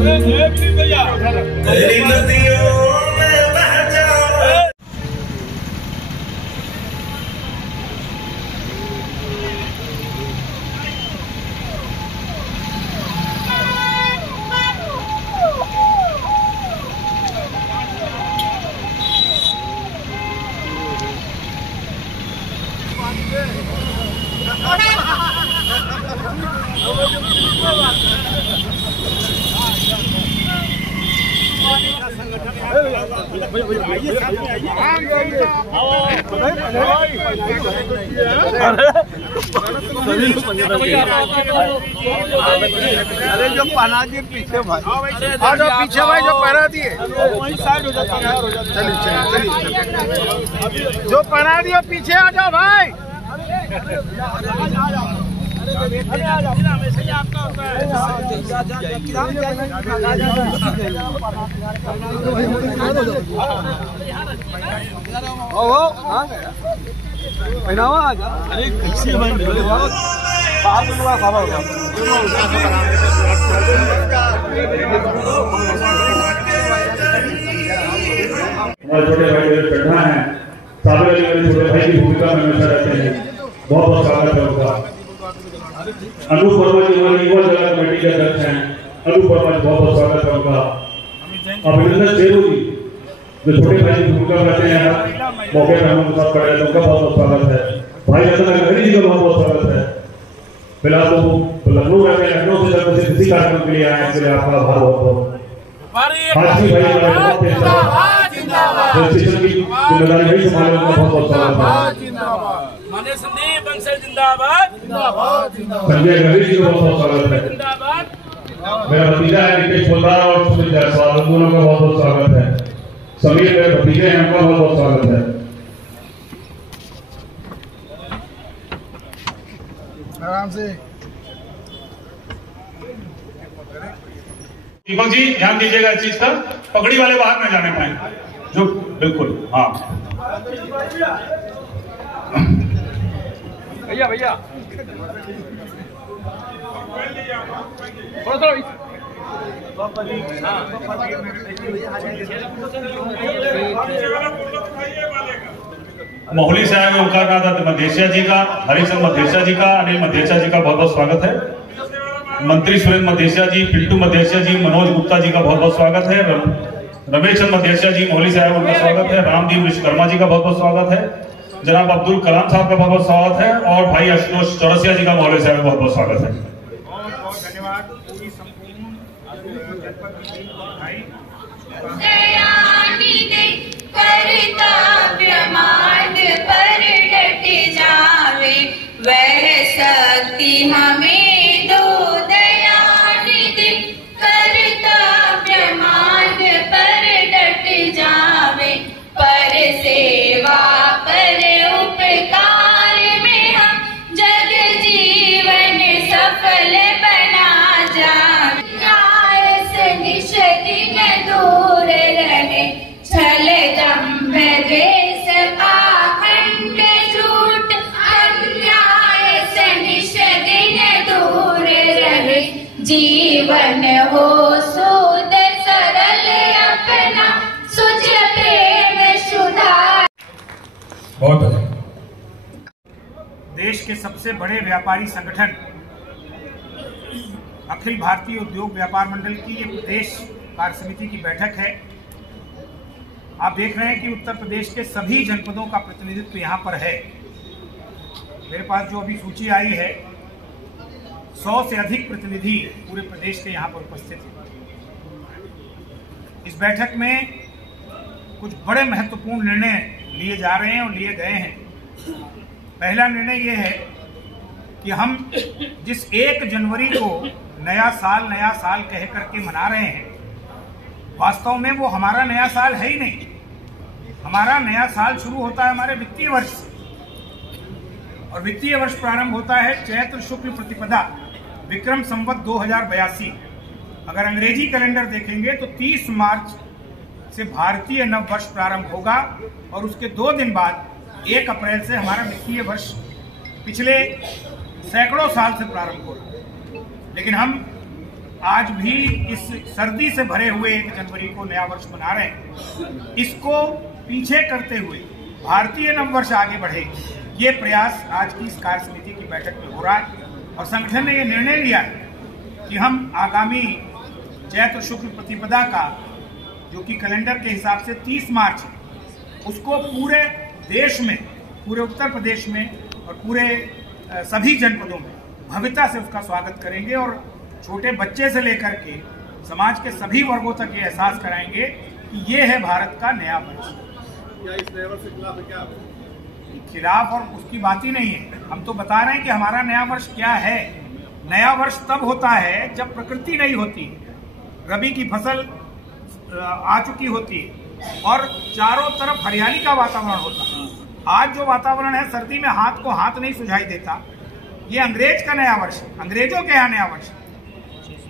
तेरी नदियों में बह जाओ। अरे जो पहना दिए पीछे भाई, और जो पीछे भाई जो पहना दिए चलिए जो पहना दिए पीछे आ जाओ भाई। पहनावा आ जा। अरे पीछे भाई बाहर निकला खाना होगा। हमारे छोटे भाई मेरे चढ़ा हैं, साबिर अली मेरे छोटे भाई की भूमिका में हमेशा रहते हैं। बहुत बहुत स्वागत है उनका। अनूप वर्मा जी हमारे युवा जिला कमेटी के अध्यक्ष हैं। अनूप वर्मा जी बहुत बहुत स्वागत है उनका। अभिनंदन शेरू जी जो छोटे भाई की भूमिका में रहते हैं, मौके पर हम उनके साथ खड़े हैं, उनका बहुत बहुत स्वागत है। भाई रतन अग्रणी जी का बहुत बहुत स्वागत है। फिलहाल तो लखनऊ रहते हैं, लखनऊ से जब किसी कार्यक्रम के लिए आए हैं, इसके लिए आपका आभार बहुत बहुत। हाशमी भाई हमारे बहुत स्टेशन की जिम्मेदारी नहीं संभाले, उनका बहुत बहुत स्वागत है। संदीप बंसल जिंदाबाद, संजय गंभीर जी का बहुत बहुत स्वागत है। मेरा भतीजा है निकेश पोलदार और सुमित जायसवाल, दोनों का बहुत बहुत स्वागत है। समीर मेरे भतीजे हैं, उनका बहुत बहुत स्वागत है। आराम से दीपक जी ध्यान दीजिएगा इस चीज का, पगड़ी वाले बाहर न जाने पाए जो, बिल्कुल हाँ भैया भैया थोड़ा मोहली से आए हुए ओंकारनाथ मधेसिया जी का, हरिचंद मधेसिया जी का, अनिल मधेसिया जी का बहुत बहुत स्वागत है। मंत्री सुरेंद्र मधेसिया जी, पिंटू मधेसिया जी, मनोज गुप्ता जी का बहुत बहुत स्वागत है। रमेश चंद मधेसिया जी मोहली से आए उनका स्वागत है। रामदीप विश्वकर्मा जी का बहुत बहुत स्वागत है। जनाब अब्दुल कलाम साहब का बहुत बहुत स्वागत है। और भाई आशुतोष चौरसिया जी का मोहल्ले से बहुत बहुत स्वागत है। बहुत धन्यवाद। पूरी संपूर्ण वह शक्ति हमें दो दयानिधि, कर्तव्य मार्ग पर डट जावे, पर सेवा पर उपकार में हम जग जीवन सफल बना जावे। न्याय से निश दिन दूर रहे, छल दंभ द्वेष पाखंड झूठ, अन्याय से निश दिन दूर रहे, जीवन हो शुद्ध सरल अपना, सुच प्रेम सुधार। बहुत अच्छा। देश के सबसे बड़े व्यापारी संगठन अखिल भारतीय उद्योग व्यापार मंडल की ये प्रदेश कार्य समिति की बैठक है। आप देख रहे हैं कि उत्तर प्रदेश के सभी जनपदों का प्रतिनिधित्व यहाँ पर है। मेरे पास जो अभी सूची आई है, 100 से अधिक प्रतिनिधि पूरे प्रदेश के यहाँ पर उपस्थित हैं। इस बैठक में कुछ बड़े महत्वपूर्ण निर्णय लिए जा रहे हैं और लिए गए हैं। पहला निर्णय ये है कि हम जिस 1 जनवरी को नया साल कह करके मना रहे हैं, वास्तव में वो हमारा नया साल है ही नहीं। हमारा नया साल शुरू होता है हमारे वित्तीय वर्ष से, और वित्तीय वर्ष प्रारंभ होता है चैत्र शुक्ल प्रतिपदा विक्रम संवत 2082। अगर अंग्रेजी कैलेंडर देखेंगे तो 30 मार्च से भारतीय नव वर्ष प्रारंभ होगा, और उसके 2 दिन बाद 1 अप्रैल से हमारा वित्तीय वर्ष पिछले सैकड़ों साल से प्रारंभ हो रहा है। लेकिन हम आज भी इस सर्दी से भरे हुए 1 जनवरी को नया वर्ष मना रहे हैं, इसको पीछे करते हुए भारतीय नववर्ष आगे बढ़े, ये प्रयास आज की इस कार्य समिति की बैठक में हो रहा है। और संगठन ने ये निर्णय लिया है कि हम आगामी चैत्र शुक्ल प्रतिपदा का, जो कि कैलेंडर के हिसाब से 30 मार्च है, उसको पूरे देश में, पूरे उत्तर प्रदेश में और पूरे सभी जनपदों में भव्यता से उसका स्वागत करेंगे और छोटे बच्चे से लेकर के समाज के सभी वर्गों तक ये एहसास कराएंगे कि ये है भारत का नया वर्ष। क्या इस नए वर्ष के खिलाफ है? क्या खिलाफ और उसकी बात ही नहीं है। हम तो बता रहे हैं कि हमारा नया वर्ष क्या है। नया वर्ष तब होता है जब प्रकृति नहीं होती, रबी की फसल आ चुकी होती है और चारों तरफ हरियाली का वातावरण होता है। आज जो वातावरण है, सर्दी में हाथ को हाथ नहीं सुझाई देता, ये अंग्रेज का नया वर्ष है, अंग्रेजों के यहाँ नया वर्ष है,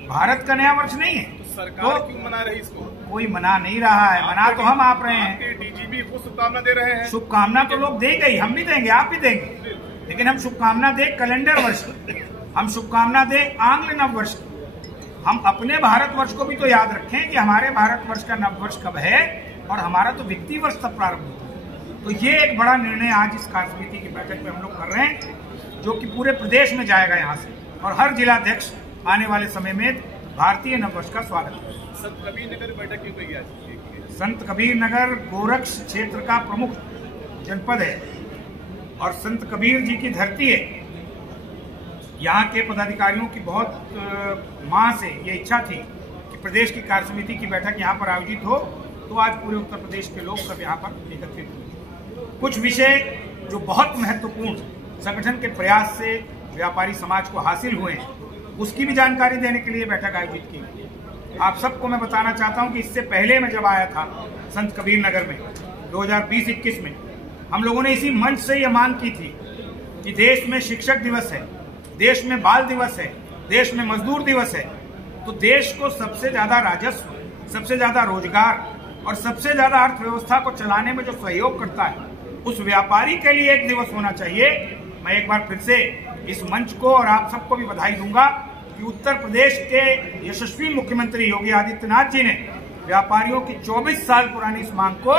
भारत का नया वर्ष नहीं है। तो सरकार क्यों मना रही इसको? कोई मना नहीं रहा है, मना तो हम आप रहे हैं। डीजीपी को शुभकामना दे रहे हैं। शुभकामना तो लोग देंगे ही, हम भी देंगे, आप भी देंगे, लेकिन हम शुभकामना दे कैलेंडर वर्ष की, हम शुभकामना दे आंग्ल नव वर्ष की। हम अपने भारत वर्ष को भी तो याद रखें कि हमारे भारत वर्ष का नव वर्ष कब है और हमारा तो वित्तीय वर्ष तब प्रारंभ होता है। तो ये एक बड़ा निर्णय आज इस कार्य समिति की बैठक में हम लोग कर रहे हैं, जो कि पूरे प्रदेश में जाएगा यहाँ से, और हर जिलाध्यक्ष आने वाले समय में भारतीय नववर्ष का स्वागत करेंगे। संत कबीर नगर बैठक क्यों गई आज? संत कबीर नगर गोरक्ष क्षेत्र का प्रमुख जनपद है और संत कबीर जी की धरती है। यहाँ के पदाधिकारियों की बहुत माह से ये इच्छा थी कि प्रदेश की कार्य समिति की बैठक यहाँ पर आयोजित हो, तो आज पूरे उत्तर प्रदेश के लोग सब यहाँ पर एकत्रित हुए। कुछ विषय जो बहुत महत्वपूर्ण संगठन के प्रयास से व्यापारी समाज को हासिल हुए हैं, उसकी भी जानकारी देने के लिए बैठक आयोजित की गई। आप सबको मैं बताना चाहता हूं कि इससे पहले मैं जब आया था संत कबीर नगर में 2020-21 में, हम लोगों ने इसी मंच से यह मांग की थी कि देश में शिक्षक दिवस है, देश में बाल दिवस है, देश में मजदूर दिवस है, तो देश को सबसे ज्यादा राजस्व, सबसे ज्यादा रोजगार और सबसे ज्यादा अर्थव्यवस्था को चलाने में जो सहयोग करता है, उस व्यापारी के लिए एक दिवस होना चाहिए। मैं एक बार फिर से इस मंच को और आप सबको भी बधाई दूंगा कि उत्तर प्रदेश के यशस्वी मुख्यमंत्री योगी आदित्यनाथ जी ने व्यापारियों की 24 साल पुरानी इस मांग को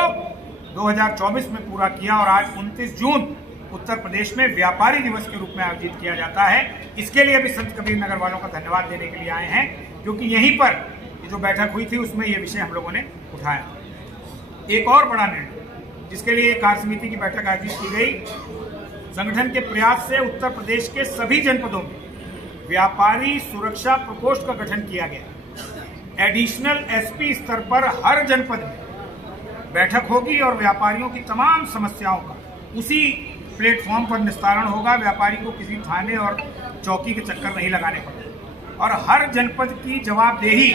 2024 में पूरा किया और आज 29 जून उत्तर प्रदेश में व्यापारी दिवस के रूप में आयोजित किया जाता है। इसके लिए भी संत कबीर नगर वालों का धन्यवाद देने के लिए आए हैं, क्योंकि यहीं पर जो बैठक हुई थी उसमें ये विषय हम लोगों ने उठाया। एक और बड़ा निर्णय जिसके लिए कार्य समिति की बैठक आयोजित की गई, संगठन के प्रयास से उत्तर प्रदेश के सभी जनपदों में व्यापारी सुरक्षा प्रकोष्ठ का गठन किया गया। एडिशनल एसपी स्तर पर हर जनपद में बैठक होगी और व्यापारियों की तमाम समस्याओं का उसी प्लेटफॉर्म पर निस्तारण होगा। व्यापारी को किसी थाने और चौकी के चक्कर नहीं लगाने पड़े और हर जनपद की जवाबदेही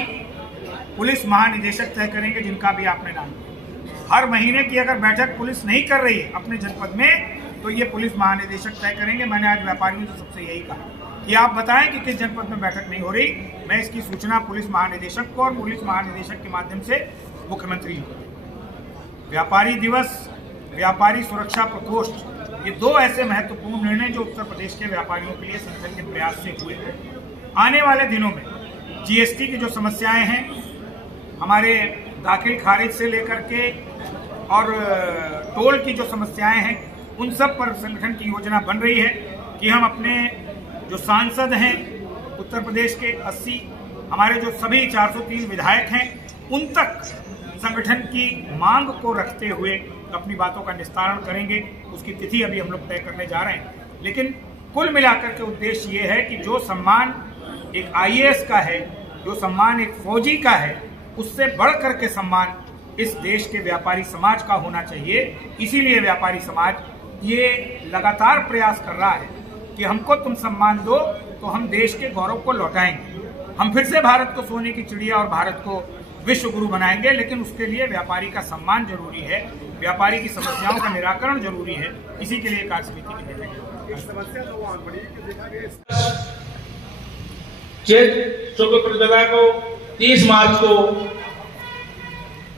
पुलिस महानिदेशक तय करेंगे, जिनका भी आपने नाम लिया। हर महीने की अगर बैठक पुलिस नहीं कर रही है अपने जनपद में, तो ये पुलिस महानिदेशक तय करेंगे। मैंने आज व्यापारियों से सबसे यही कहा कि आप बताएं कि किस जनपद में बैठक नहीं हो रही, मैं इसकी सूचना पुलिस महानिदेशक को और पुलिस महानिदेशक के माध्यम से मुख्यमंत्री को। व्यापारी दिवस, व्यापारी सुरक्षा प्रकोष्ठ, ये दो ऐसे महत्वपूर्ण निर्णय जो उत्तर प्रदेश के व्यापारियों के लिए संगठन के प्रयास से हुए हैं। आने वाले दिनों में जीएसटी की जो समस्याएं हैं, हमारे दाखिल खारिज से लेकर के और टोल की जो समस्याएं हैं, उन सब पर संगठन की योजना बन रही है कि हम अपने जो सांसद हैं उत्तर प्रदेश के 80, हमारे जो सभी 403 विधायक हैं, उन तक संगठन की मांग को रखते हुए अपनी बातों का निस्तारण करेंगे। उसकी तिथि अभी हम लोग तय करने जा रहे हैं, लेकिन कुल मिलाकर के उद्देश्य ये है कि जो सम्मान एक आईएएस का है, जो सम्मान एक फौजी का है, उससे बढ़ करके सम्मान इस देश के व्यापारी समाज का होना चाहिए। इसीलिए व्यापारी समाज ये लगातार प्रयास कर रहा है कि हमको तुम सम्मान दो तो हम देश के गौरव को लौटाएंगे, हम फिर से भारत को सोने की चिड़िया और भारत को विश्व गुरु बनाएंगे। लेकिन उसके लिए व्यापारी का सम्मान जरूरी है, व्यापारी की समस्याओं का निराकरण जरूरी है। इसी के लिए कार्य समिति की बैठक चैत्र शुक्ल प्रतिपदा को 30 मार्च को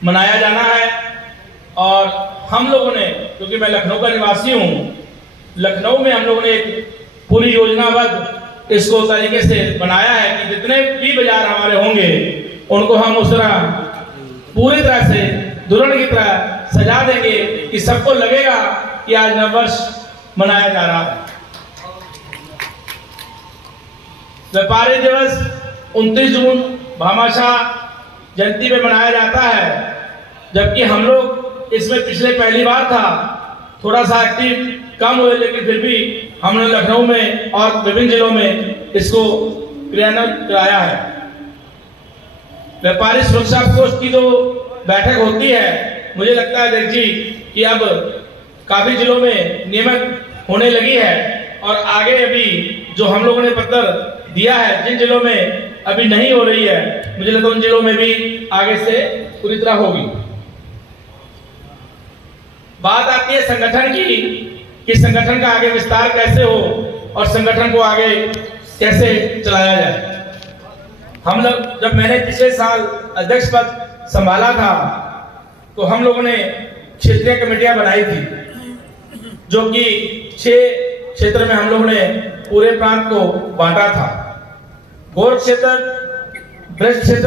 मनाया जाना है। और हम लोगों ने, क्योंकि मैं लखनऊ का निवासी हूँ, लखनऊ में हम लोगों ने एक पूरी योजनाबद्ध इसको तरीके से बनाया है कि जितने भी बाजार हमारे होंगे उनको हम उस तरह पूरी तरह से दुल्हन की तरह सजा देंगे कि सबको लगेगा कि आज नववर्ष मनाया जा रहा है। व्यापारी दिवस 29 जून भामाशाह जयंती पे मनाया जाता है, जबकि हम लोग इसमें पिछले पहली बार था, थोड़ा सा एक्टिव कम हुए, लेकिन फिर भी हमने लखनऊ में और विभिन्न जिलों में इसको क्रियान्वित कराया है। व्यापारी सुरक्षा कोष की जो बैठक होती है, मुझे लगता है अध्यक्ष जी कि अब काफी जिलों में नियमित होने लगी है और आगे अभी जो हम लोगों ने पत्र दिया है, जिन जिलों में अभी नहीं हो रही है, मुझे लगता है उन जिलों में भी आगे से पूरी तरह होगी। बात आती है संगठन की कि संगठन का आगे विस्तार कैसे हो और संगठन को आगे कैसे चलाया जाए। हम लोग, जब मैंने पिछले साल अध्यक्ष पद संभाला था, तो हम लोगों ने क्षेत्रीय कमेटियां बनाई थी, जो कि 6 क्षेत्र में हम लोगों ने पूरे प्रांत को बांटा था। गोरख क्षेत्र, ब्रज क्षेत्र,